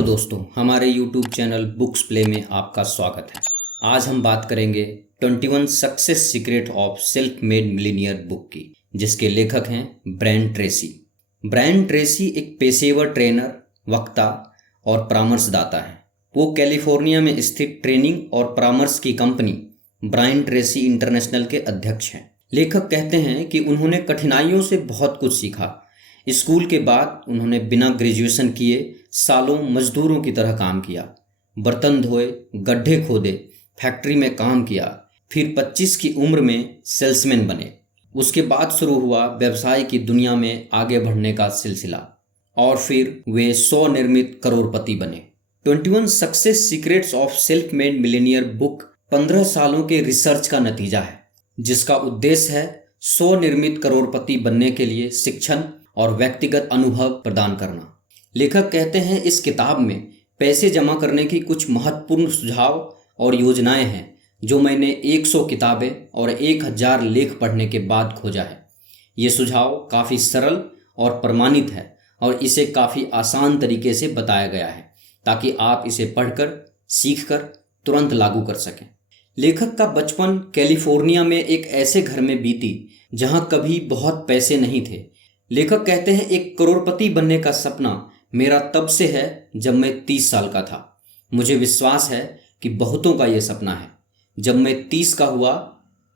Hello दोस्तों, हमारे YouTube channel books play में आपका स्वागत है। आज हम बात करेंगे 21 success secret of self made millionaire book की, जिसके लेखक हैं ब्रायन ट्रेसी। ब्रायन ट्रेसी एक पेशेवर ट्रेनर, वक्ता और परामर्शदाता है। वो कैलिफोर्निया में स्थित ट्रेनिंग और परामर्श की कंपनी ब्रायन ट्रेसी इंटरनेशनल के अध्यक्ष हैं। लेखक कहते हैं कि उन्होंने कठिनाइयों से बहुत कुछ सीखा। स्कूल के बाद उन्होंने बिना ग्रेजुएशन किए सालों मजदूरों की तरह काम किया, बर्तन धोए, गड्ढे खोदे, फैक्ट्री में काम किया। फिर 25 की उम्र में सेल्समैन बने। उसके बाद शुरू हुआ व्यवसाय की दुनिया में आगे बढ़ने का सिलसिला और फिर वे स्वनिर्मित करोड़पति बने। 21 success secrets of self made millionaire book 15 सालों के रिसर्च का नतीजा है, जिसका उद्देश्य है स्वनिर्मित करोड़पति बनने के लिए शिक्षण और व्यक्तिगत अनुभव प्रदान करना। लेखक कहते हैं, इस किताब में पैसे जमा करने की कुछ महत्वपूर्ण सुझाव और योजनाएं हैं जो मैंने 100 किताबें और 1000 लेख पढ़ने के बाद खोजा है। ये सुझाव काफ़ी सरल और प्रमाणित है और इसे काफ़ी आसान तरीके से बताया गया है ताकि आप इसे पढ़कर सीखकर तुरंत लागू कर सकें। लेखक का बचपन कैलिफोर्निया में एक ऐसे घर में बीती जहां कभी बहुत पैसे नहीं थे। लेखक कहते हैं, एक करोड़पति बनने का सपना मेरा तब से है जब मैं 30 साल का था। मुझे विश्वास है कि बहुतों का ये सपना है। जब मैं 30 का हुआ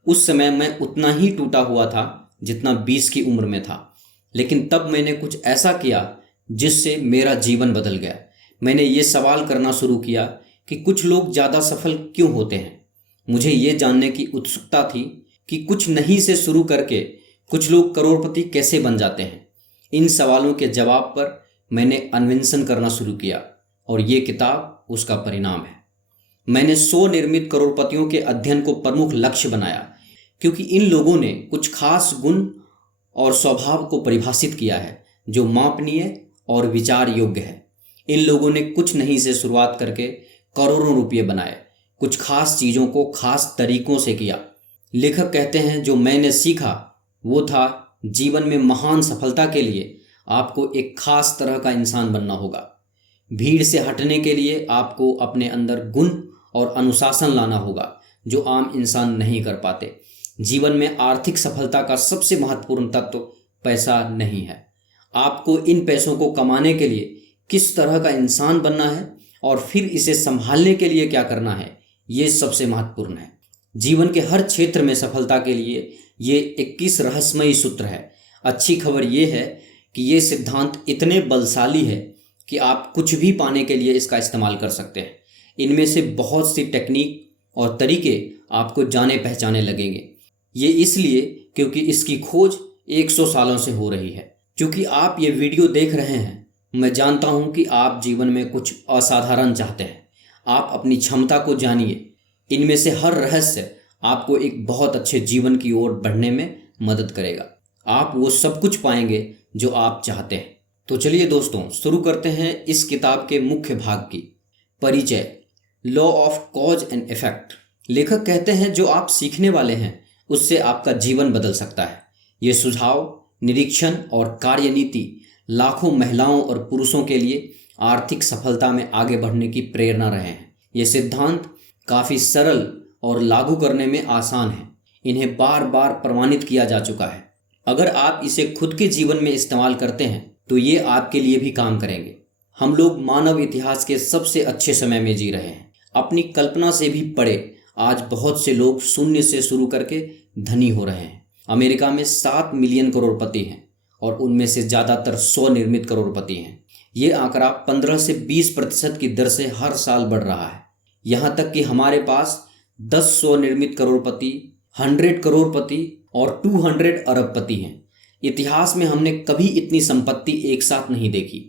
उस समय मैं उतना ही टूटा हुआ था जितना 20 की उम्र में था, लेकिन तब मैंने कुछ ऐसा किया जिससे मेरा जीवन बदल गया। मैंने ये सवाल करना शुरू किया कि कुछ लोग ज़्यादा सफल क्यों होते हैं। मुझे ये जानने की उत्सुकता थी कि कुछ नहीं से शुरू करके कुछ लोग करोड़पति कैसे बन जाते हैं। इन सवालों के जवाब पर मैंने अन्वेषण करना शुरू किया और ये किताब उसका परिणाम है। मैंने स्वनिर्मित करोड़पतियों के अध्ययन को प्रमुख लक्ष्य बनाया क्योंकि इन लोगों ने कुछ खास गुण और स्वभाव को परिभाषित किया है जो मापनीय और विचार योग्य है। इन लोगों ने कुछ नहीं से शुरुआत करके करोड़ों रुपये बनाए, कुछ खास चीज़ों को खास तरीकों से किया। लेखक कहते हैं, जो मैंने सीखा वो था जीवन में महान सफलता के लिए आपको एक खास तरह का इंसान बनना होगा। भीड़ से हटने के लिए आपको अपने अंदर गुण और अनुशासन लाना होगा जो आम इंसान नहीं कर पाते। जीवन में आर्थिक सफलता का सबसे महत्वपूर्ण तत्व पैसा नहीं है। आपको इन पैसों को कमाने के लिए किस तरह का इंसान बनना है और फिर इसे संभालने के लिए क्या करना है, ये सबसे महत्वपूर्ण है। जीवन के हर क्षेत्र में सफलता के लिए ये 21 रहस्यमयी सूत्र है। अच्छी खबर ये है कि ये सिद्धांत इतने बलशाली है कि आप कुछ भी पाने के लिए इसका इस्तेमाल कर सकते हैं। इनमें से बहुत सी टेक्निक और तरीके आपको जाने पहचाने लगेंगे। ये इसलिए क्योंकि इसकी खोज 100 सालों से हो रही है। क्योंकि आप ये वीडियो देख रहे हैं, मैं जानता हूँ कि आप जीवन में कुछ असाधारण चाहते हैं। आप अपनी क्षमता को जानिए। इनमें से हर रहस्य आपको एक बहुत अच्छे जीवन की ओर बढ़ने में मदद करेगा। आप वो सब कुछ पाएंगे जो आप चाहते हैं। तो चलिए दोस्तों, शुरू करते हैं इस किताब के मुख्य भाग की। परिचय, law of cause and effect. लेखक कहते हैं, जो आप सीखने वाले हैं उससे आपका जीवन बदल सकता है। ये सुझाव, निरीक्षण और कार्यनीति लाखों महिलाओं और पुरुषों के लिए आर्थिक सफलता में आगे बढ़ने की प्रेरणा रहे हैं। ये सिद्धांत काफ़ी सरल और लागू करने में आसान है। इन्हें बार बार प्रमाणित किया जा चुका है। अगर आप इसे खुद के जीवन में इस्तेमाल करते हैं तो ये आपके लिए भी काम करेंगे। हम लोग मानव इतिहास के सबसे अच्छे समय में जी रहे हैं। अपनी कल्पना से भी परे आज बहुत से लोग शून्य से शुरू करके धनी हो रहे हैं। अमेरिका में 7 मिलियन करोड़पति हैं और उनमें से ज़्यादातर स्वनिर्मित करोड़पति हैं। ये आंकड़ा 15 से 20% की दर से हर साल बढ़ रहा है। यहाँ तक कि हमारे पास 10 स्वनिर्मित करोड़पति, 100 करोड़पति और 200 अरबपति हैं। इतिहास में हमने कभी इतनी संपत्ति एक साथ नहीं देखी।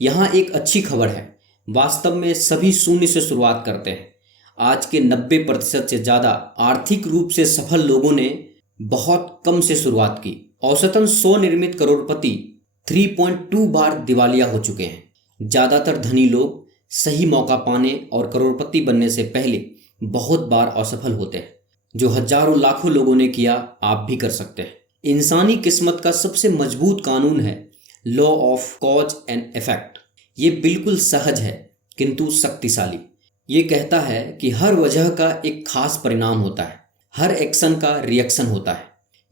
यहाँ एक अच्छी खबर है, वास्तव में सभी शून्य से शुरुआत करते हैं। आज के 90% से ज़्यादा आर्थिक रूप से सफल लोगों ने बहुत कम से शुरुआत की। औसतन स्वनिर्मित करोड़पति 3.2 बार दिवालिया हो चुके हैं। ज़्यादातर धनी लोग सही मौका पाने और करोड़पति बनने से पहले बहुत बार असफल होते हैं। जो हजारों लाखों लोगों ने किया, आप भी कर सकते हैं। इंसानी किस्मत का सबसे मजबूत कानून है law of cause and effect. ये बिल्कुल सहज है किंतु शक्तिशाली। ये कहता है कि हर वजह का एक खास परिणाम होता है, हर एक्शन का रिएक्शन होता है।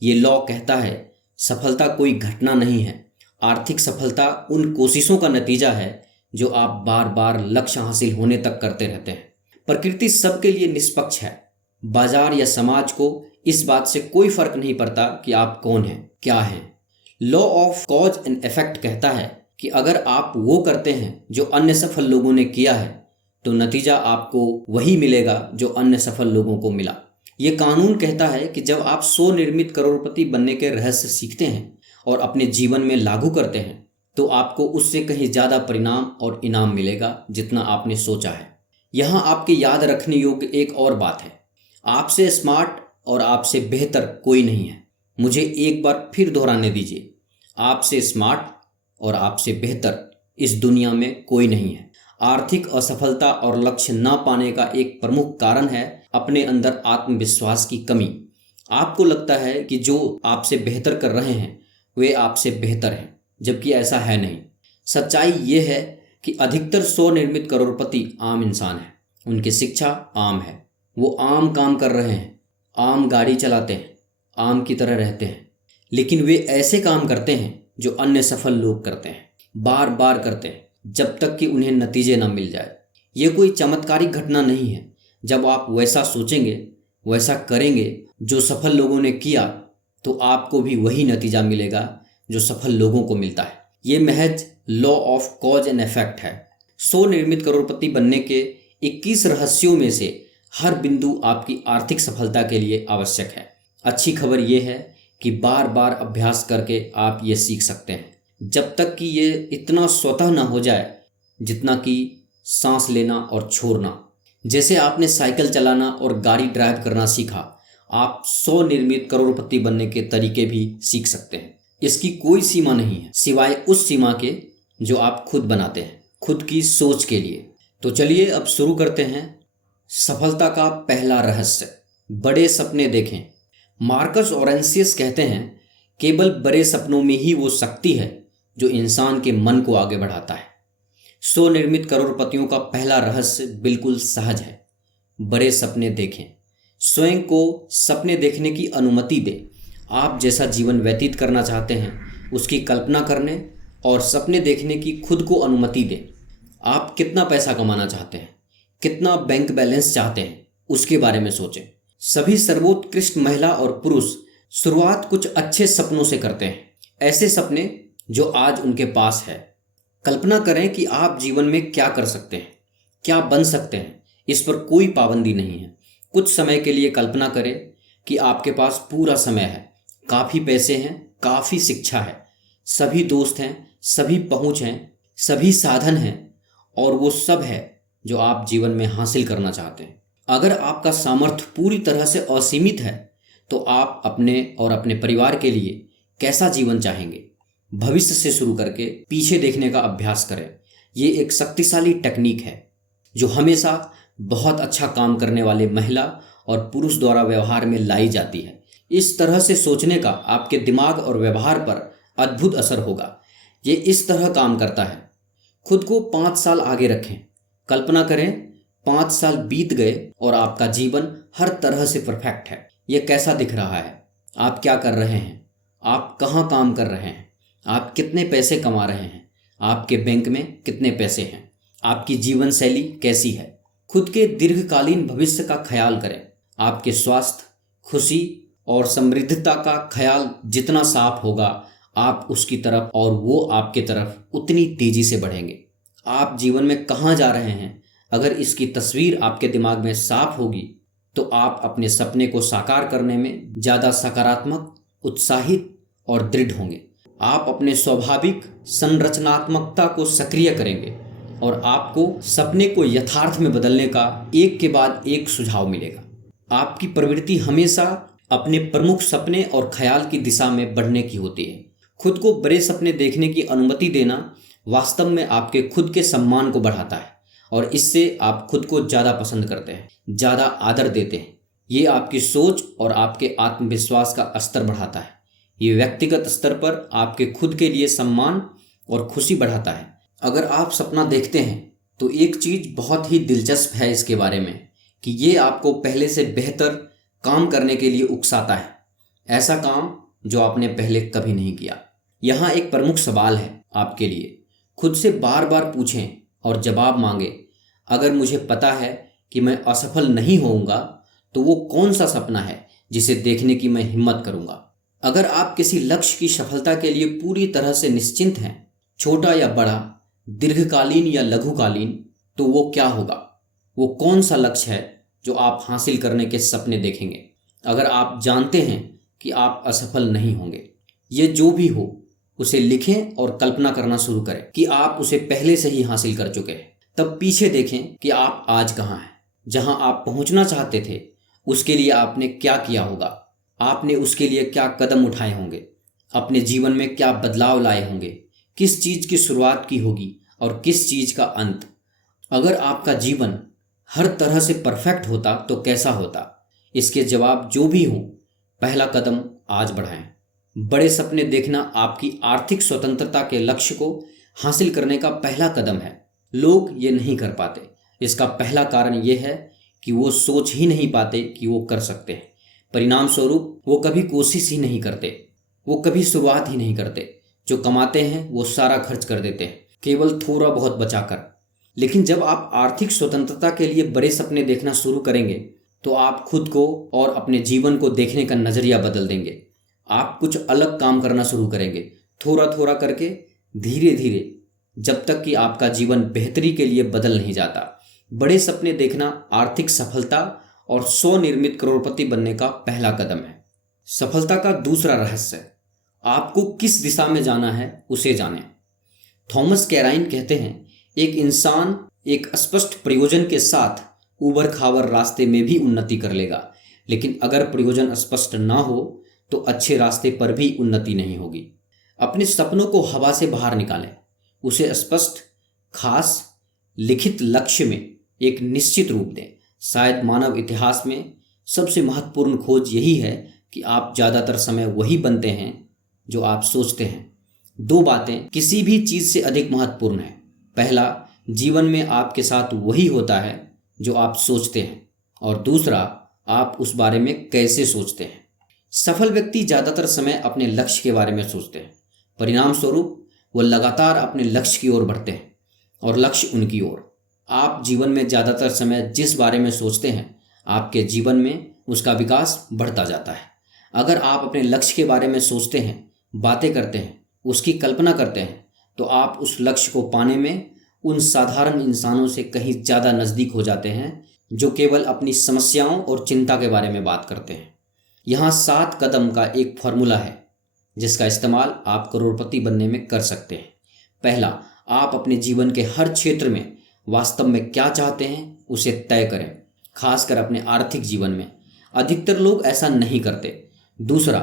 ये लॉ कहता है सफलता कोई घटना नहीं है, आर्थिक सफलता उन कोशिशों का नतीजा है जो आप बार बार लक्ष्य हासिल होने तक करते रहते हैं। प्रकृति सबके लिए निष्पक्ष है। बाजार या समाज को इस बात से कोई फर्क नहीं पड़ता कि आप कौन हैं, क्या हैं। Law of cause and effect कहता है कि अगर आप वो करते हैं जो अन्य सफल लोगों ने किया है तो नतीजा आपको वही मिलेगा जो अन्य सफल लोगों को मिला। ये कानून कहता है कि जब आप स्वनिर्मित करोड़पति बनने के रहस्य सीखते हैं और अपने जीवन में लागू करते हैं तो आपको उससे कहीं ज़्यादा परिणाम और इनाम मिलेगा जितना आपने सोचा है। यहाँ आपके याद रखने योग्य एक और बात है, आपसे स्मार्ट और आपसे बेहतर कोई नहीं है। मुझे एक बार फिर दोहराने दीजिए, आपसे स्मार्ट और आपसे बेहतर इस दुनिया में कोई नहीं है। आर्थिक असफलता और लक्ष्य न पाने का एक प्रमुख कारण है अपने अंदर आत्मविश्वास की कमी। आपको लगता है कि जो आपसे बेहतर कर रहे हैं वे आपसे बेहतर हैं, जबकि ऐसा है नहीं। सच्चाई ये है कि अधिकतर स्वनिर्मित करोड़पति आम इंसान हैं। उनकी शिक्षा आम है, वो आम काम कर रहे हैं, आम गाड़ी चलाते हैं, आम की तरह रहते हैं, लेकिन वे ऐसे काम करते हैं जो अन्य सफल लोग करते हैं, बार बार करते हैं जब तक कि उन्हें नतीजे न मिल जाए। ये कोई चमत्कारिक घटना नहीं है। जब आप वैसा सोचेंगे, वैसा करेंगे जो सफल लोगों ने किया, तो आपको भी वही नतीजा मिलेगा जो सफल लोगों को मिलता है। ये महज law of cause and effect है। स्वनिर्मित करोड़पति बनने के 21 रहस्यों में से हर बिंदु आपकी आर्थिक सफलता के लिए आवश्यक है। अच्छी खबर यह है कि बार बार अभ्यास करके आप ये सीख सकते हैं, जब तक कि ये इतना स्वतः न हो जाए जितना कि सांस लेना और छोड़ना। जैसे आपने साइकिल चलाना और गाड़ी ड्राइव करना सीखा, आप स्वनिर्मित करोड़पति बनने के तरीके भी सीख सकते हैं। इसकी कोई सीमा नहीं है सिवाय उस सीमा के जो आप खुद बनाते हैं, खुद की सोच के लिए। तो चलिए अब शुरू करते हैं। सफलता का पहला रहस्य, बड़े सपने देखें। मार्कस ऑरेंशियस कहते हैं केवल बड़े सपनों में ही वो शक्ति है जो इंसान के मन को आगे बढ़ाता है। स्वनिर्मित करोड़पतियों का पहला रहस्य बिल्कुल सहज है, बड़े सपने देखें। स्वयं को सपने देखने की अनुमति दें। आप जैसा जीवन व्यतीत करना चाहते हैं उसकी कल्पना करने और सपने देखने की खुद को अनुमति दें। आप कितना पैसा कमाना चाहते हैं, कितना बैंक बैलेंस चाहते हैं, उसके बारे में सोचें। सभी सर्वोत्कृष्ट महिला और पुरुष शुरुआत कुछ अच्छे सपनों से करते हैं, ऐसे सपने जो आज उनके पास है। कल्पना करें कि आप जीवन में क्या कर सकते हैं, क्या बन सकते हैं। इस पर कोई पाबंदी नहीं है। कुछ समय के लिए कल्पना करें कि आपके पास पूरा समय है, काफ़ी पैसे हैं, काफ़ी शिक्षा है, सभी दोस्त हैं, सभी पहुंच हैं, सभी साधन हैं, और वो सब है जो आप जीवन में हासिल करना चाहते हैं। अगर आपका सामर्थ्य पूरी तरह से असीमित है तो आप अपने और अपने परिवार के लिए कैसा जीवन चाहेंगे? भविष्य से शुरू करके पीछे देखने का अभ्यास करें। ये एक शक्तिशाली टेक्निक है जो हमेशा बहुत अच्छा काम करने वाले महिला और पुरुष द्वारा व्यवहार में लाई जाती है। इस तरह से सोचने का आपके दिमाग और व्यवहार पर अद्भुत असर होगा। ये इस तरह काम करता है। खुद को 5 साल आगे रखें। कल्पना करें 5 साल बीत गए और आपका जीवन हर तरह से परफेक्ट है। ये कैसा दिख रहा है? आप क्या कर रहे हैं? आप कहाँ काम कर रहे हैं? आप कितने पैसे कमा रहे हैं? आपके बैंक में कितने पैसे हैं? आपकी जीवन शैली कैसी है? खुद के दीर्घकालीन भविष्य का ख्याल करें। आपके स्वास्थ्य, खुशी और समृद्धता का ख्याल जितना साफ होगा, आप उसकी तरफ और वो आपके तरफ उतनी तेजी से बढ़ेंगे। आप जीवन में कहाँ जा रहे हैं, अगर इसकी तस्वीर आपके दिमाग में साफ होगी तो आप अपने सपने को साकार करने में ज़्यादा सकारात्मक, उत्साहित और दृढ़ होंगे। आप अपने स्वाभाविक संरचनात्मकता को सक्रिय करेंगे और आपको सपने को यथार्थ में बदलने का एक के बाद एक सुझाव मिलेगा। आपकी प्रवृत्ति हमेशा अपने प्रमुख सपने और ख्याल की दिशा में बढ़ने की होती है। खुद को बड़े सपने देखने की अनुमति देना वास्तव में आपके खुद के सम्मान को बढ़ाता है और इससे आप खुद को ज़्यादा पसंद करते हैं, ज़्यादा आदर देते हैं। ये आपकी सोच और आपके आत्मविश्वास का स्तर बढ़ाता है। ये व्यक्तिगत स्तर पर आपके खुद के लिए सम्मान और खुशी बढ़ाता है। अगर आप सपना देखते हैं तो एक चीज़ बहुत ही दिलचस्प है इसके बारे में कि ये आपको पहले से बेहतर काम करने के लिए उकसाता है, ऐसा काम जो आपने पहले कभी नहीं किया। यहाँ एक प्रमुख सवाल है आपके लिए, खुद से बार बार पूछें और जवाब मांगे, अगर मुझे पता है कि मैं असफल नहीं होऊंगा तो वो कौन सा सपना है जिसे देखने की मैं हिम्मत करूंगा। अगर आप किसी लक्ष्य की सफलता के लिए पूरी तरह से निश्चिंत हैं, छोटा या बड़ा, दीर्घकालीन या लघुकालीन, तो वो क्या होगा? वो कौन सा लक्ष्य है जो आप हासिल करने के सपने देखेंगे अगर आप जानते हैं कि आप असफल नहीं होंगे? ये जो भी हो उसे लिखें और कल्पना करना शुरू करें कि आप उसे पहले से ही हासिल कर चुके हैं। तब पीछे देखें कि आप आज कहाँ हैं। जहां आप पहुंचना चाहते थे उसके लिए आपने क्या किया होगा, आपने उसके लिए क्या कदम उठाए होंगे, अपने जीवन में क्या बदलाव लाए होंगे, किस चीज़ की शुरुआत की होगी और किस चीज़ का अंत। अगर आपका जीवन हर तरह से परफेक्ट होता तो कैसा होता? इसके जवाब जो भी हों, पहला कदम आज बढ़ाएं। बड़े सपने देखना आपकी आर्थिक स्वतंत्रता के लक्ष्य को हासिल करने का पहला कदम है। लोग ये नहीं कर पाते। इसका पहला कारण ये है कि वो सोच ही नहीं पाते कि वो कर सकते हैं। परिणाम स्वरूप वो कभी कोशिश ही नहीं करते, वो कभी शुरुआत ही नहीं करते। जो कमाते हैं वो सारा खर्च कर देते हैं, केवल थोड़ा बहुत बचाकर। लेकिन जब आप आर्थिक स्वतंत्रता के लिए बड़े सपने देखना शुरू करेंगे तो आप खुद को और अपने जीवन को देखने का नज़रिया बदल देंगे। आप कुछ अलग काम करना शुरू करेंगे, थोड़ा थोड़ा करके, धीरे धीरे, जब तक कि आपका जीवन बेहतरी के लिए बदल नहीं जाता। बड़े सपने देखना आर्थिक सफलता और स्वनिर्मित करोड़पति बनने का पहला कदम है। सफलता का दूसरा रहस्य, आपको किस दिशा में जाना है उसे जानें। थॉमस कैराइन कहते हैं, एक इंसान एक स्पष्ट प्रयोजन के साथ उबड़ खाबड़ रास्ते में भी उन्नति कर लेगा, लेकिन अगर प्रयोजन स्पष्ट ना हो तो अच्छे रास्ते पर भी उन्नति नहीं होगी। अपने सपनों को हवा से बाहर निकालें, उसे स्पष्ट, खास, लिखित लक्ष्य में एक निश्चित रूप दें। शायद मानव इतिहास में सबसे महत्वपूर्ण खोज यही है कि आप ज़्यादातर समय वही बनते हैं जो आप सोचते हैं। दो बातें किसी भी चीज़ से अधिक महत्वपूर्ण हैं। पहला, जीवन में आपके साथ वही होता है जो आप सोचते हैं, और दूसरा, आप उस बारे में कैसे सोचते हैं। सफल व्यक्ति ज़्यादातर समय अपने लक्ष्य के बारे में सोचते हैं। परिणाम स्वरूप वो लगातार अपने लक्ष्य की ओर बढ़ते हैं और लक्ष्य उनकी ओर। आप जीवन में ज़्यादातर समय जिस बारे में सोचते हैं, आपके जीवन में उसका विकास बढ़ता जाता है। अगर आप अपने लक्ष्य के बारे में सोचते हैं, बातें करते हैं, उसकी कल्पना करते हैं, तो आप उस लक्ष्य को पाने में उन साधारण इंसानों से कहीं ज़्यादा नज़दीक हो जाते हैं जो केवल अपनी समस्याओं और चिंता के बारे में बात करते हैं। यहाँ 7 कदम का एक फॉर्मूला है जिसका इस्तेमाल आप करोड़पति बनने में कर सकते हैं। पहला, आप अपने जीवन के हर क्षेत्र में वास्तव में क्या चाहते हैं उसे तय करें, खासकर अपने आर्थिक जीवन में। अधिकतर लोग ऐसा नहीं करते। दूसरा,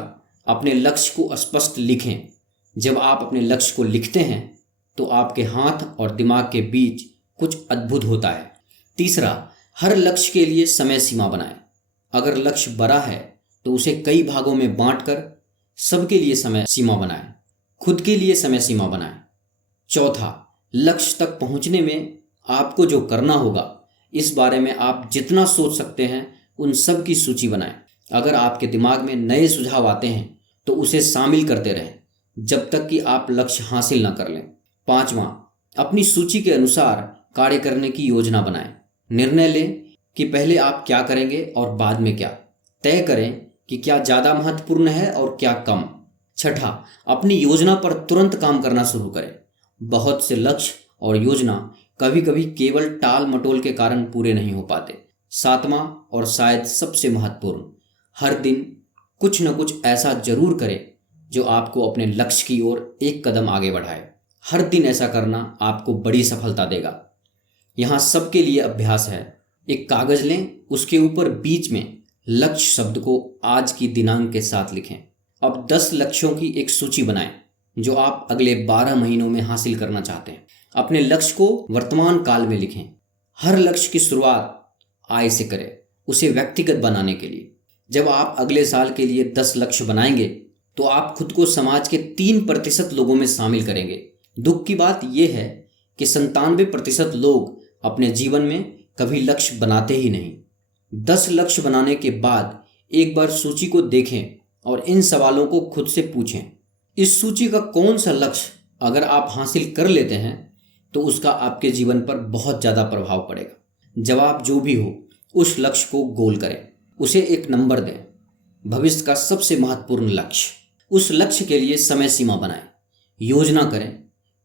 अपने लक्ष्य को स्पष्ट लिखें। जब आप अपने लक्ष्य को लिखते हैं तो आपके हाथ और दिमाग के बीच कुछ अद्भुत होता है। तीसरा, हर लक्ष्य के लिए समय सीमा बनाएं। अगर लक्ष्य बड़ा है तो उसे कई भागों में बांटकर सबके लिए समय सीमा बनाएं, खुद के लिए समय सीमा बनाएं। चौथा, लक्ष्य तक पहुंचने में आपको जो करना होगा, इस बारे में आप जितना सोच सकते हैं उन सब की सूची बनाएं। अगर आपके दिमाग में नए सुझाव आते हैं तो उसे शामिल करते रहें जब तक कि आप लक्ष्य हासिल ना कर लें। पांचवा, अपनी सूची के अनुसार कार्य करने की योजना बनाएं। निर्णय लें कि पहले आप क्या करेंगे और बाद में क्या। तय करें कि क्या ज़्यादा महत्वपूर्ण है और क्या कम। छठा, अपनी योजना पर तुरंत काम करना शुरू करें। बहुत से लक्ष्य और योजना कभी कभी केवल टाल मटोल के कारण पूरे नहीं हो पाते। सातवां और शायद सबसे महत्वपूर्ण, हर दिन कुछ न कुछ ऐसा जरूर करें जो आपको अपने लक्ष्य की ओर एक कदम आगे बढ़ाए। हर दिन ऐसा करना आपको बड़ी सफलता देगा। यहाँ सबके लिए अभ्यास है। एक कागज लें, उसके ऊपर बीच में लक्ष्य शब्द को आज की दिनांक के साथ लिखें। अब 10 लक्ष्यों की एक सूची बनाएं जो आप अगले 12 महीनों में हासिल करना चाहते हैं। अपने लक्ष्य को वर्तमान काल में लिखें। हर लक्ष्य की शुरुआत आय से करें, उसे व्यक्तिगत बनाने के लिए। जब आप अगले साल के लिए 10 लक्ष्य बनाएंगे तो आप खुद को समाज के 3% लोगों में शामिल करेंगे। दुख की बात यह है कि 97% लोग अपने जीवन में कभी लक्ष्य बनाते ही नहीं। 10 लक्ष्य बनाने के बाद एक बार सूची को देखें और इन सवालों को खुद से पूछें। इस सूची का कौन सा लक्ष्य अगर आप हासिल कर लेते हैं तो उसका आपके जीवन पर बहुत ज़्यादा प्रभाव पड़ेगा। जवाब जो भी हो, उस लक्ष्य को गोल करें, उसे एक नंबर दें। भविष्य का सबसे महत्वपूर्ण लक्ष्य, उस लक्ष्य के लिए समय सीमा बनाएं, योजना करें,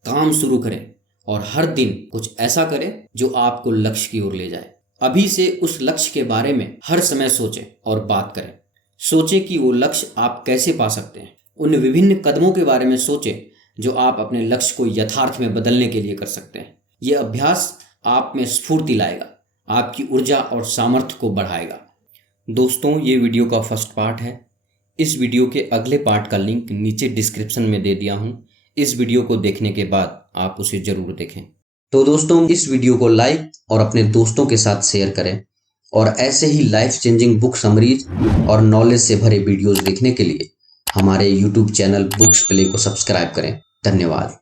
काम शुरू करें और हर दिन कुछ ऐसा करें जो आपको लक्ष्य की ओर ले जाए। अभी से उस लक्ष्य के बारे में हर समय सोचें और बात करें। सोचें कि वो लक्ष्य आप कैसे पा सकते हैं। उन विभिन्न कदमों के बारे में सोचें जो आप अपने लक्ष्य को यथार्थ में बदलने के लिए कर सकते हैं। ये अभ्यास आप में स्फूर्ति लाएगा, आपकी ऊर्जा और सामर्थ्य को बढ़ाएगा। दोस्तों, ये वीडियो का फर्स्ट पार्ट है। इस वीडियो के अगले पार्ट का लिंक नीचे डिस्क्रिप्शन में दे दिया हूँ। इस वीडियो को देखने के बाद आप उसे जरूर देखें। तो दोस्तों, इस वीडियो को लाइक और अपने दोस्तों के साथ शेयर करें और ऐसे ही लाइफ चेंजिंग बुक समरीज और नॉलेज से भरे वीडियोस देखने के लिए हमारे YouTube चैनल बुक्स प्ले को सब्सक्राइब करें। धन्यवाद।